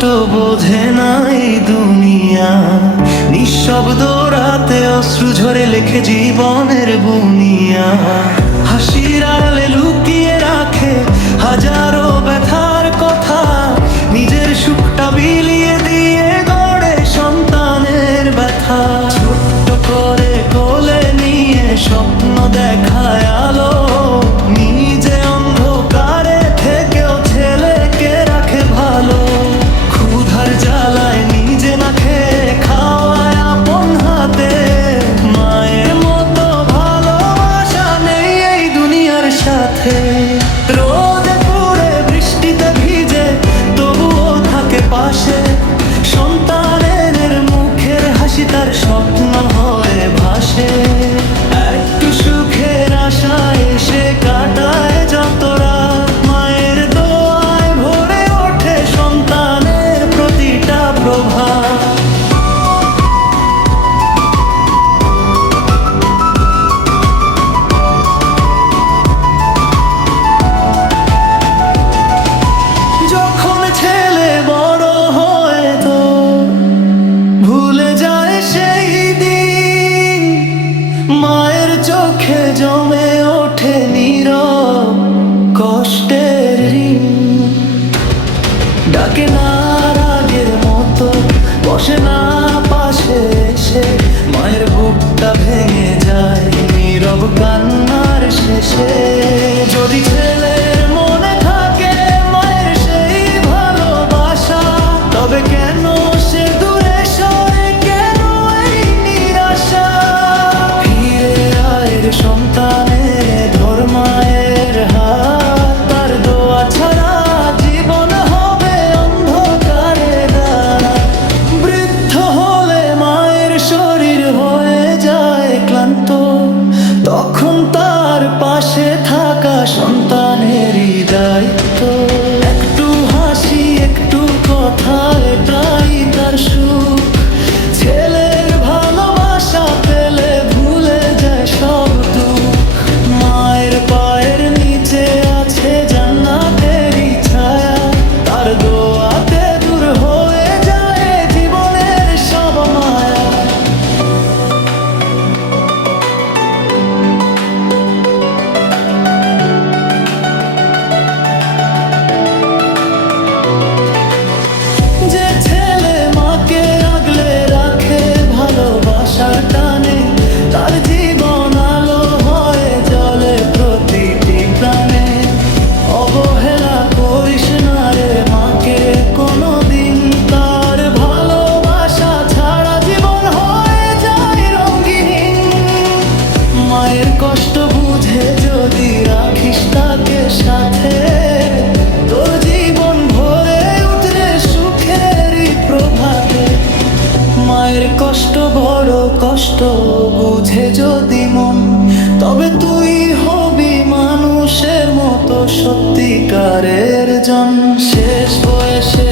কষ্ট বোঝে না এই দুনিয়া। নিঃশব্দ রাতে অশ্রু ঝরে লেখে জীবনের বুনিয়া। হাসির আড়ালে লুকিয়ে রাখে হাজারো ব্যথার কথা। নিজের সুখটা বিলিয়ে দিয়ে গড়ে সন্তানের ব্যথা। ছোট্ট করে কোলে নিয়ে স্বপ্ন দেখায় আলো। নিজে অন্ধকারে থেকেও ছেলেকে রাখে ভালো। ক্ষুধার জ্বালায় নিজে না খেয়ে খাওয়ায় আপন হাতে। মায়ের মতো ভালোবাসা নেই এই দুনিয়ার সাথে। রোদে পুড়ে বৃষ্টিতে ভিজে তবুও থাকে পাশে। সন্তানের মুখের হাসি তার স্বপ্ন হয়ে ভাসে। একটু সুখের আশায় এসে কাটায় যত রাত। মায়ের দোয়ায় ভরে ওঠে সন্তানের প্রতিটা প্রভাত। যখন ছেলে বড় হয় তো ভুলে যায় সেই দিন। মায়ের চোখে জমে ওঠে নীরব কষ্টের ঋণ। ডাকে না আর আগের মতো, বসে না পাশে এসে। মায়ের বুকটা ভেঙে যায় নীরব কান্নার শেষে। যদি ছেলের মনে থাকে মায়ের সেই ভালোবাসা, তবে কেন সে দূরে সরে, কেন এই নিরাশা? ফিরে আয় রে সন্তানের ধর মায়ের হাত। তার দোয়া ছাড়া জীবন হবে অন্ধকারে রাত। বৃদ্ধ হলে মায়ের শরীর হয়ে যায় ক্লান্ত। তখন তার পাশে থাকা সন্তানেরই দায়িত্ব। একটু হাসি একটু কথা এটাই তার সুখ। ছেলের ভালোবাসা পেলে ভুলে যায় সব দুঃখ। মায়ের পায়ের নিচে আছে জান্নাতেরই ছায়া। তার দোয়াতে দূর হয়ে যায় জীবনের সব মায়া। যে ছেলে মাকে আগলে রাখে ভালোবাসার টানে, তার জীবন আলো হয়ে জ্বলে প্রতিটি প্রাণে। অবহেলা করিস না রে মাকে কোনোদিন। তার ভালোবাসা ছাড়া জীবন হয়ে যায় রঙিন। মায়ের কষ্ট বুঝে যদি রাখিস তাকে সাথে, তোর জীবন ভরে উঠবে সুখেরই প্রভাতে। মায়ের কষ্ট বড় কষ্ট বুঝে যদি মন, তবে তুই হবি মানুষের মতো সত্যিকারের জন। শেষ বয়সে